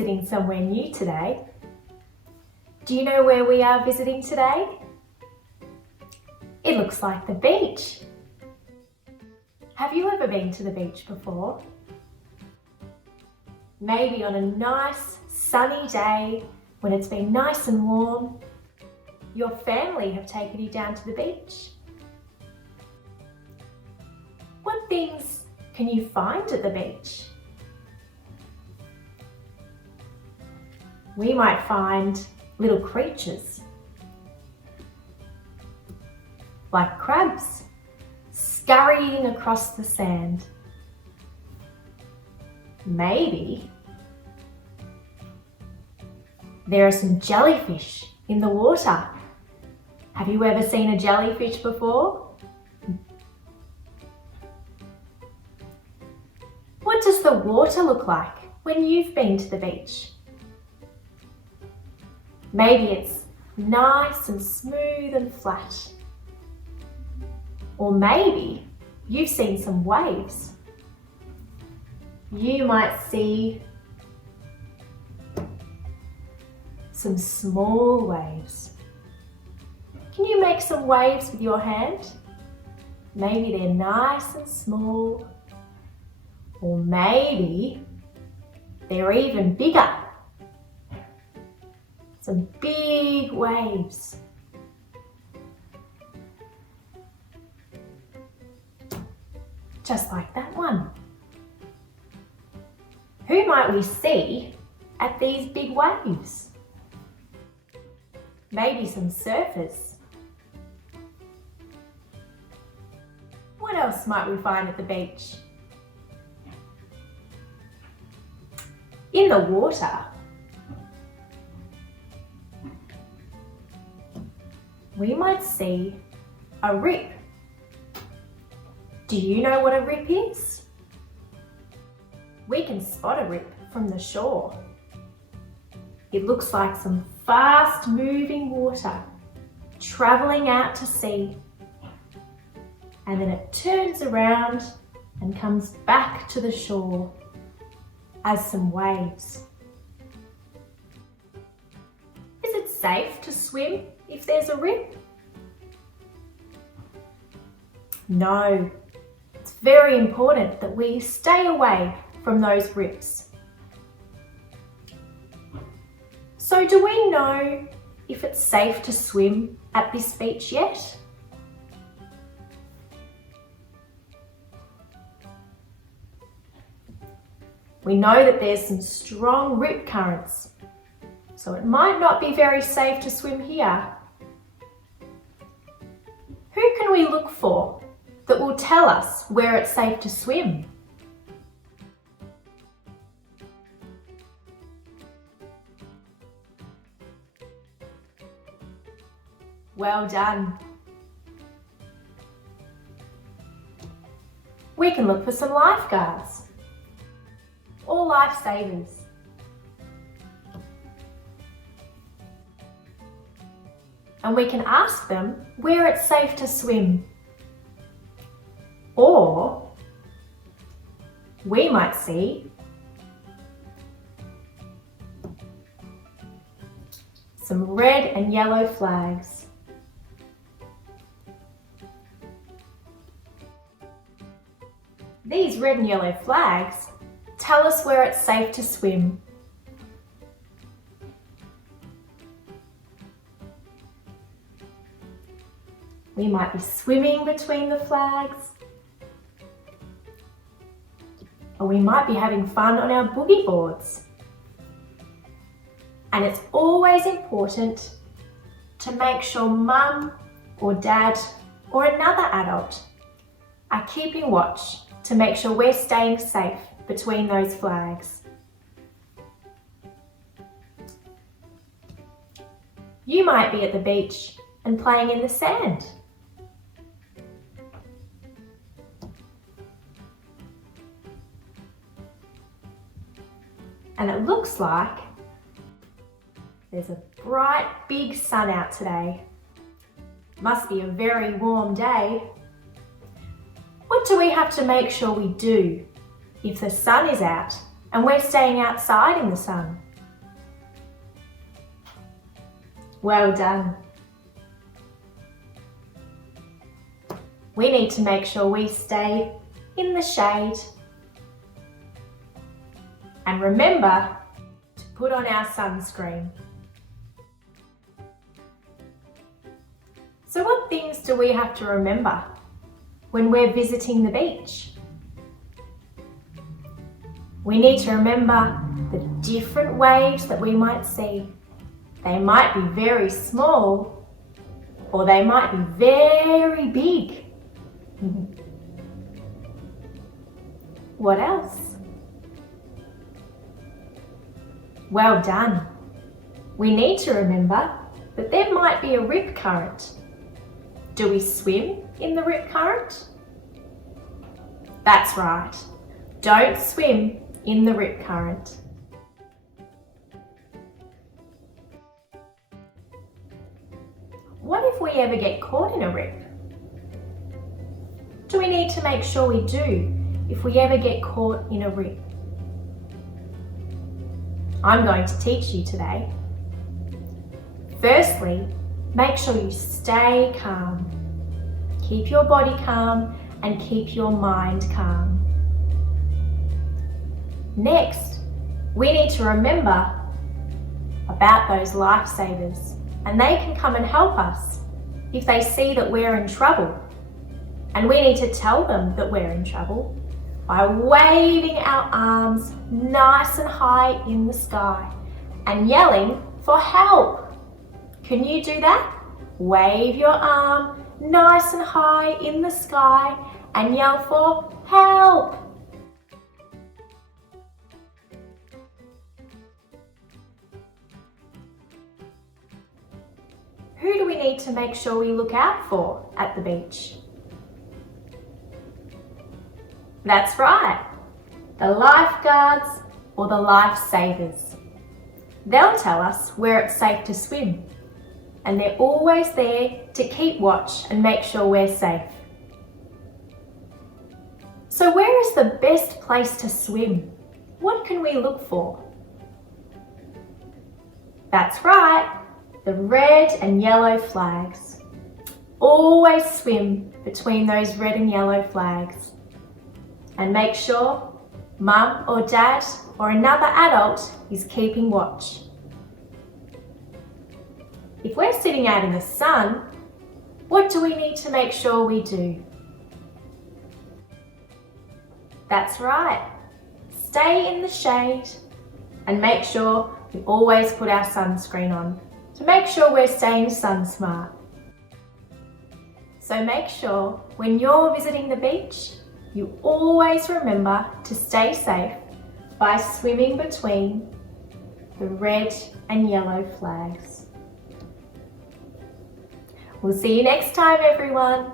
visiting somewhere new today. Do you know where we are visiting today? It looks like the beach. Have you ever been to the beach before? Maybe on a nice sunny day when it's been nice and warm, your family have taken you down to the beach. What things can you find at the beach? We might find little creatures like crabs scurrying across the sand. Maybe there are some jellyfish in the water. Have you ever seen a jellyfish before? What does the water look like when you've been to the beach? Maybe it's nice and smooth and flat. Or maybe you've seen some waves. You might see some small waves. Can you make some waves with your hand? Maybe they're nice and small, or maybe they're even bigger. Some big waves. Just like that one. Who might we see at these big waves? Maybe some surfers. What else might we find at the beach? In the water, we might see a rip. Do you know what a rip is? We can spot a rip from the shore. It looks like some fast moving water travelling out to sea, and then it turns around and comes back to the shore as some waves. Is it safe to swim if there's a rip? No. It's very important that we stay away from those rips. So do we know if it's safe to swim at this beach yet? We know that there's some strong rip currents, so it might not be very safe to swim here. Who can we look for that will tell us where it's safe to swim? Well done. We can look for some lifeguards or lifesavers. And we can ask them where it's safe to swim. Or we might see some red and yellow flags. These red and yellow flags tell us where it's safe to swim. We might be swimming between the flags, or we might be having fun on our boogie boards. And it's always important to make sure mum or dad or another adult are keeping watch to make sure we're staying safe between those flags. You might be at the beach and playing in the sand. And it looks like there's a bright big sun out today. Must be a very warm day. What do we have to make sure we do if the sun is out and we're staying outside in the sun? Well done. We need to make sure we stay in the shade. And remember to put on our sunscreen. So what things do we have to remember when we're visiting the beach? We need to remember the different waves that we might see. They might be very small or they might be very big. What else? Well done. We need to remember that there might be a rip current. Do we swim in the rip current? That's right. Don't swim in the rip current. What if we ever get caught in a rip? Do we need to make sure we do if we ever get caught in a rip? I'm going to teach you today. Firstly, make sure you stay calm. Keep your body calm and keep your mind calm. Next, we need to remember about those lifesavers, and they can come and help us if they see that we're in trouble. And we need to tell them that we're in trouble by waving our arms nice and high in the sky and yelling for help. Can you do that? Wave your arm nice and high in the sky and yell for help. Who do we need to make sure we look out for at the beach? That's right, the lifeguards or the lifesavers. They'll tell us where it's safe to swim, and they're always there to keep watch and make sure we're safe. So where is the best place to swim? What can we look for? That's right, the red and yellow flags. Always swim between those red and yellow flags. And make sure mum or dad or another adult is keeping watch. If we're sitting out in the sun, what do we need to make sure we do? That's right, stay in the shade and make sure we always put our sunscreen on to make sure we're staying sun smart. So make sure when you're visiting the beach, you always remember to stay safe by swimming between the red and yellow flags. We'll see you next time, everyone.